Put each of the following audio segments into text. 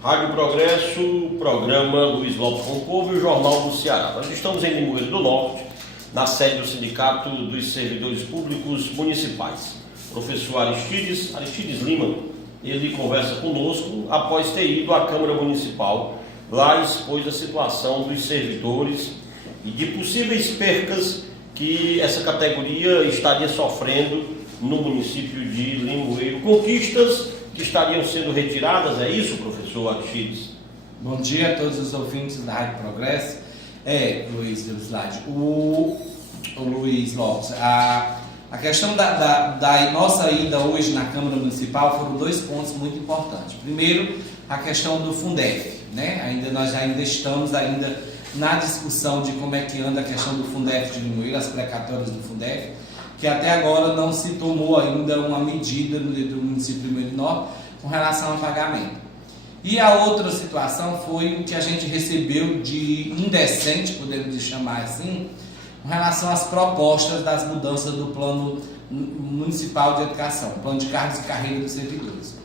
Rádio Progresso, programa Luiz Lopes Roncovo e o Jornal do Ceará. Nós estamos em Limoeiro do Norte, na sede do Sindicato dos Servidores Públicos Municipais. Professor Aristides Lima, ele conversa conosco após ter ido à Câmara Municipal. Lá expôs a situação dos servidores e de possíveis percas que essa categoria estaria sofrendo no município de Limoeiro. Conquistas que estariam sendo retiradas, é isso, professor Aristides? Bom dia a todos os ouvintes da Rádio Progresso. Luiz Slade, o Luiz Lopes, a questão da nossa ida hoje na Câmara Municipal foram dois pontos muito importantes. Primeiro, a questão do Fundef, né? Nós ainda estamos na discussão de como é que anda a questão do Fundef de Limoeiro, as precatórias do Fundef, que até agora não se tomou ainda uma medida do município de Limoeiro do Norte com relação ao pagamento. E a outra situação foi o que a gente recebeu de indecente, podemos chamar assim, com relação às propostas das mudanças do Plano Municipal de Educação, Plano de Cargos e Carreira dos Servidores.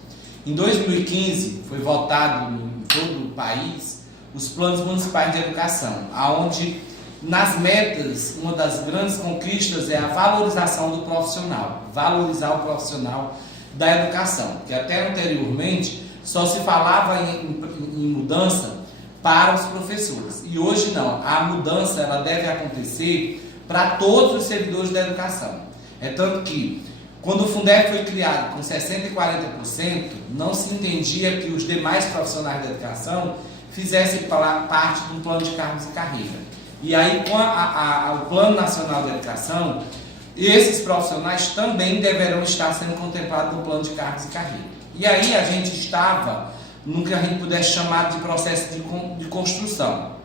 Em 2015, foi votado em todo o país os planos municipais de educação, onde nas metas, uma das grandes conquistas é a valorização do profissional, valorizar o profissional da educação, que até anteriormente só se falava em mudança para os professores. E hoje não, a mudança ela deve acontecer para todos os servidores da educação. É tanto que, quando o Fundef foi criado com 60% e 40%, não se entendia que os demais profissionais da educação fizessem parte de um plano de cargos e carreira. E aí, com o Plano Nacional de Educação, esses profissionais também deverão estar sendo contemplados no plano de cargos e carreira. E aí a gente estava no que a gente pudesse chamar de processo de construção.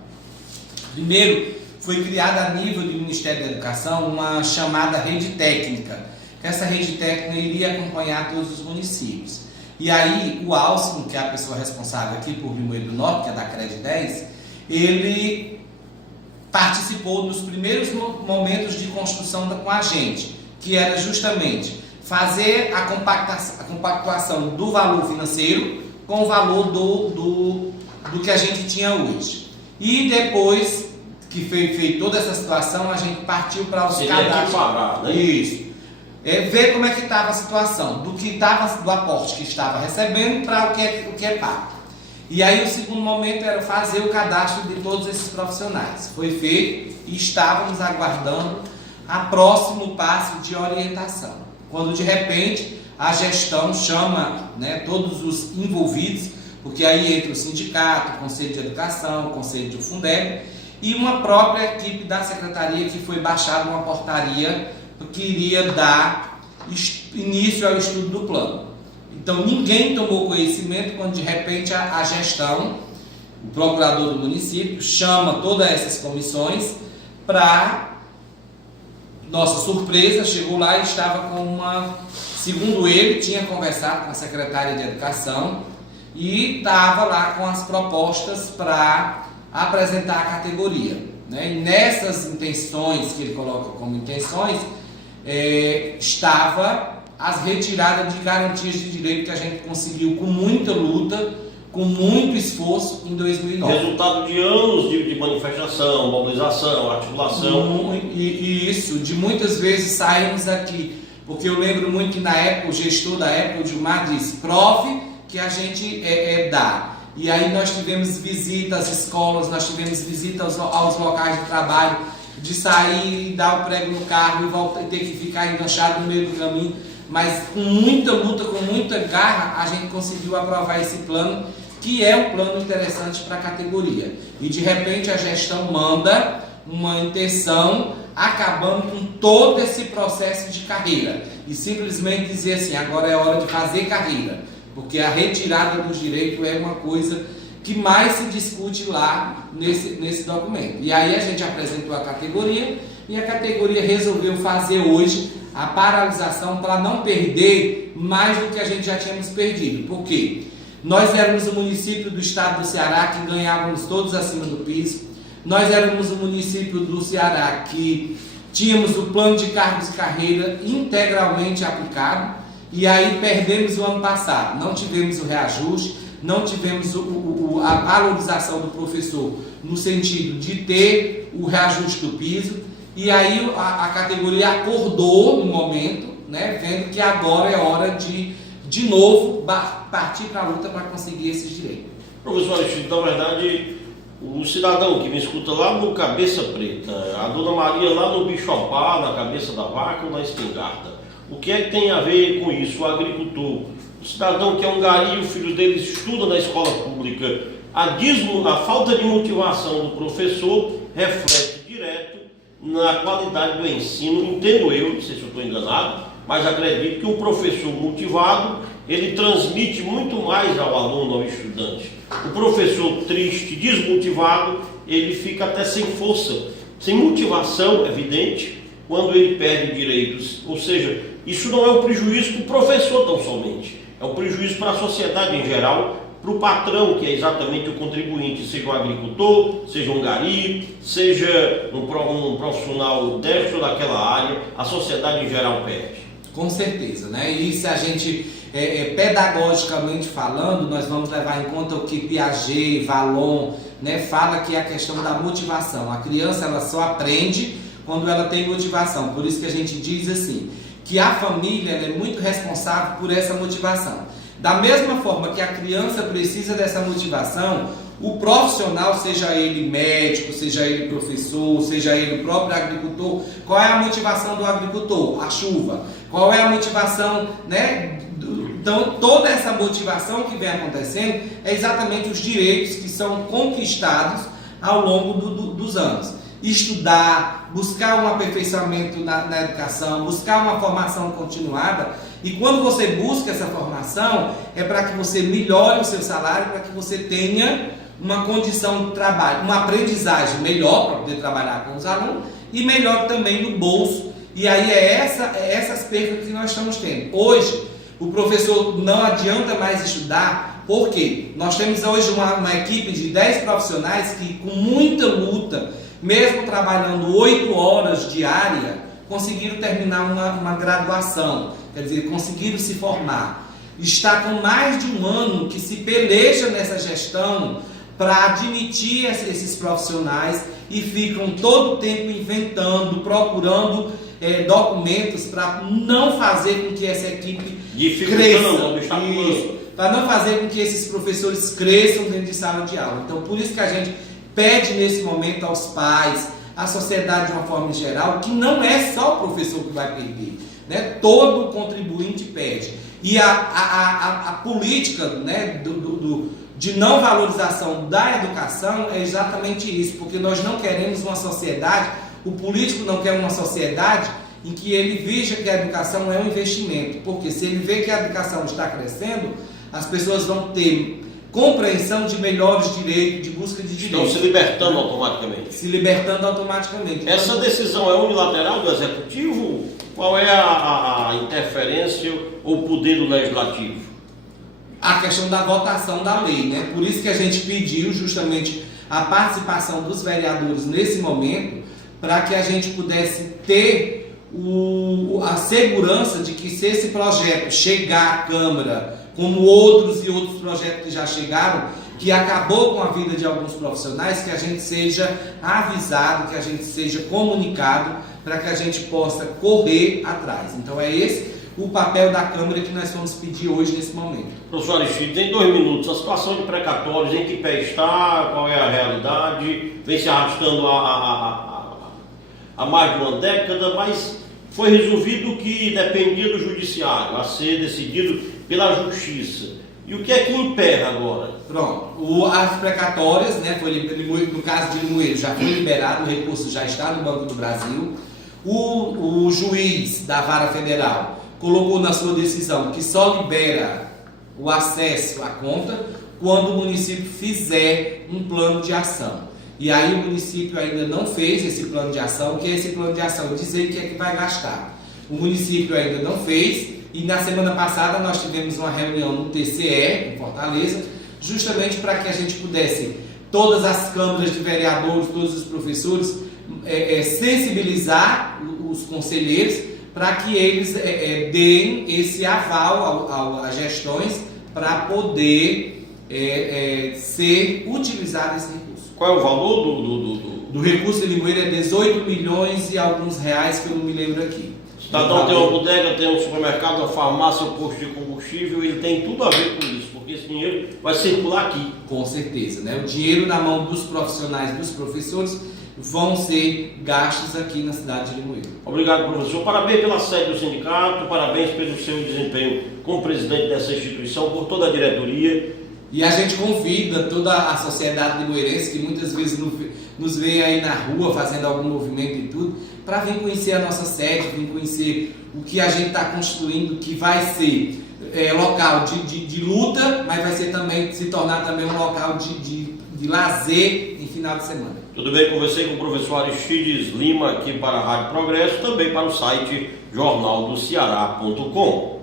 Primeiro, foi criada a nível do Ministério da Educação uma chamada rede técnica, que essa rede técnica iria acompanhar todos os municípios. E aí o Alcino, que é a pessoa responsável aqui por Limoeiro do Norte, que é da CRED 10, ele participou nos primeiros momentos de construção com a gente, que era justamente fazer a compactuação do valor financeiro com o valor do que a gente tinha hoje. E depois que foi feita toda essa situação, a gente partiu para os cadastros. Parar, né? Isso. Ver como é que estava a situação, do aporte que estava recebendo para o que é pago. E aí o segundo momento era fazer o cadastro de todos esses profissionais. Foi feito e estávamos aguardando a próximo passo de orientação. Quando de repente a gestão chama, né, todos os envolvidos, porque aí entra o sindicato, o Conselho de Educação, o Conselho do Fundeb e uma própria equipe da Secretaria que foi baixada uma portaria que iria dar início ao estudo do plano. Então ninguém tomou conhecimento quando de repente a gestão, o procurador do município, chama todas essas comissões para, nossa surpresa, chegou lá e estava com segundo ele, tinha conversado com a secretária de Educação e estava lá com as propostas para apresentar a categoria. Né? E nessas intenções, que ele coloca como intenções, estava as retiradas de garantias de direito que a gente conseguiu com muita luta, com muito esforço em 2009. Resultado de anos de manifestação, mobilização, articulação. Isso, de muitas vezes saímos aqui, porque eu lembro muito que na época, o gestor da época, o Gilmar, disse, prove que a gente dá. E aí nós tivemos visita às escolas, nós tivemos visita aos locais de trabalho, de sair e dar o prego no carro e voltar, ter que ficar enganchado no meio do caminho. Mas com muita luta, com muita garra, a gente conseguiu aprovar esse plano, que é um plano interessante para a categoria. E de repente a gestão manda uma intenção acabando com todo esse processo de carreira. E simplesmente dizer assim, agora é hora de fazer carreira. Porque a retirada dos direitos é uma coisa que mais se discute lá nesse documento. E aí a gente apresentou a categoria e a categoria resolveu fazer hoje a paralisação para não perder mais do que a gente já tínhamos perdido. Por quê? Nós éramos o município do estado do Ceará que ganhávamos todos acima do piso. Nós éramos o município do Ceará que tínhamos o plano de cargos e carreira integralmente aplicado. E aí perdemos o ano passado, não tivemos o reajuste, não tivemos a valorização do professor no sentido de ter o reajuste do piso, e aí a categoria acordou no momento, né, vendo que agora é hora de novo partir para a luta para conseguir esses direitos. Professor Aristides, na verdade, o cidadão que me escuta lá no Cabeça Preta, a Dona Maria lá no Bichopá, na Cabeça da Vaca ou na Espingarda, o que é que tem a ver com isso? O agricultor, o cidadão que é um gari, o filho dele estuda na escola pública, a falta de motivação do professor reflete direto na qualidade do ensino, entendo eu, não sei se eu estou enganado, mas acredito que um professor motivado, ele transmite muito mais ao aluno, ao estudante. O professor triste, desmotivado, ele fica até sem força, sem motivação, evidente, quando ele perde direitos. Ou seja, isso não é um prejuízo para o professor tão somente, é um prejuízo para a sociedade em geral, para o patrão, que é exatamente o contribuinte, seja um agricultor, seja um gari, seja um profissional dentro daquela área, a sociedade em geral perde. Com certeza, né? E se a gente, pedagogicamente falando, nós vamos levar em conta o que Piaget, Vallon, né, fala, que é a questão da motivação. A criança, ela só aprende quando ela tem motivação. Por isso que a gente diz assim, que a família, ela é muito responsável por essa motivação. Da mesma forma que a criança precisa dessa motivação, o profissional, seja ele médico, seja ele professor, seja ele o próprio agricultor, qual é a motivação do agricultor? A chuva. Qual é a motivação, né? Então, toda essa motivação que vem acontecendo é exatamente os direitos que são conquistados ao longo dos anos. Estudar, buscar um aperfeiçoamento na educação, buscar uma formação continuada. E quando você busca essa formação, é para que você melhore o seu salário, para que você tenha uma condição de trabalho, uma aprendizagem melhor para poder trabalhar com os alunos e melhor também no bolso. E aí essas perdas que nós estamos tendo. Hoje, o professor não adianta mais estudar, porque nós temos hoje uma equipe de 10 profissionais que, com muita luta, mesmo trabalhando 8 horas diárias, conseguiram terminar uma graduação, quer dizer, conseguiram se formar. Está com mais de um ano que se peleja nessa gestão para admitir esses profissionais e ficam todo o tempo inventando, procurando documentos para não fazer com que essa equipe cresça. Para não fazer com que esses professores cresçam dentro de sala de aula. Então, por isso que a gente pede nesse momento aos pais, à sociedade de uma forma geral, que não é só o professor que vai perder, né? Todo contribuinte perde. E a política, né, de não valorização da educação é exatamente isso, porque nós não queremos uma sociedade, o político não quer uma sociedade em que ele veja que a educação é um investimento, porque se ele vê que a educação está crescendo, as pessoas vão ter compreensão de melhores direitos, de busca de direitos. Estão se libertando automaticamente. Se libertando automaticamente. Essa decisão é unilateral do Executivo? Qual é a interferência ou poder do Legislativo? A questão da votação da lei, né? Por isso que a gente pediu justamente a participação dos vereadores nesse momento, para que a gente pudesse ter a segurança de que, se esse projeto chegar à Câmara, como outros projetos que já chegaram, que acabou com a vida de alguns profissionais, que a gente seja avisado, que a gente seja comunicado, para que a gente possa correr atrás. Então é esse o papel da Câmara que nós vamos pedir hoje nesse momento. Professor Aristides, em 2 minutos, a situação de precatórios, em que pé está, qual é a realidade, vem se arrastando há mais de uma década, mas foi resolvido que dependia do judiciário, a ser decidido pela justiça. E o que é que emperra agora? Pronto, as precatórias, né, no caso de Limoeiro, já foi liberado, o recurso já está no Banco do Brasil. O juiz da Vara Federal colocou na sua decisão que só libera o acesso à conta quando o município fizer um plano de ação. E aí o município ainda não fez esse plano de ação. O que é esse plano de ação? Dizer o que é que vai gastar. O município ainda não fez, e na semana passada nós tivemos uma reunião no TCE, em Fortaleza, justamente para que a gente pudesse, todas as câmaras de vereadores, todos os professores, sensibilizar os conselheiros para que eles deem esse aval às gestões para poder ser utilizado esse recurso. Qual é o valor Do recurso de Limoeiro é 18 milhões e alguns reais, que eu não me lembro aqui. O cidadão tem uma bodega, tem um supermercado, uma farmácia, um posto de combustível, ele tem tudo a ver com isso, porque esse dinheiro vai circular aqui. Com certeza, né? O dinheiro na mão dos profissionais, dos professores, vão ser gastos aqui na cidade de Limoeiro. Obrigado, professor. Parabéns pela sede do sindicato, parabéns pelo seu desempenho como presidente dessa instituição, por toda a diretoria. E a gente convida toda a sociedade limoeirense, que muitas vezes nos vê aí na rua fazendo algum movimento e tudo, para vir conhecer a nossa sede, vir conhecer o que a gente está construindo, que vai ser local de luta, mas vai ser também, se tornar também um local de lazer em final de semana. Tudo bem, conversei com o professor Aristides Lima aqui para a Rádio Progresso, também para o site jornaldoceará.com.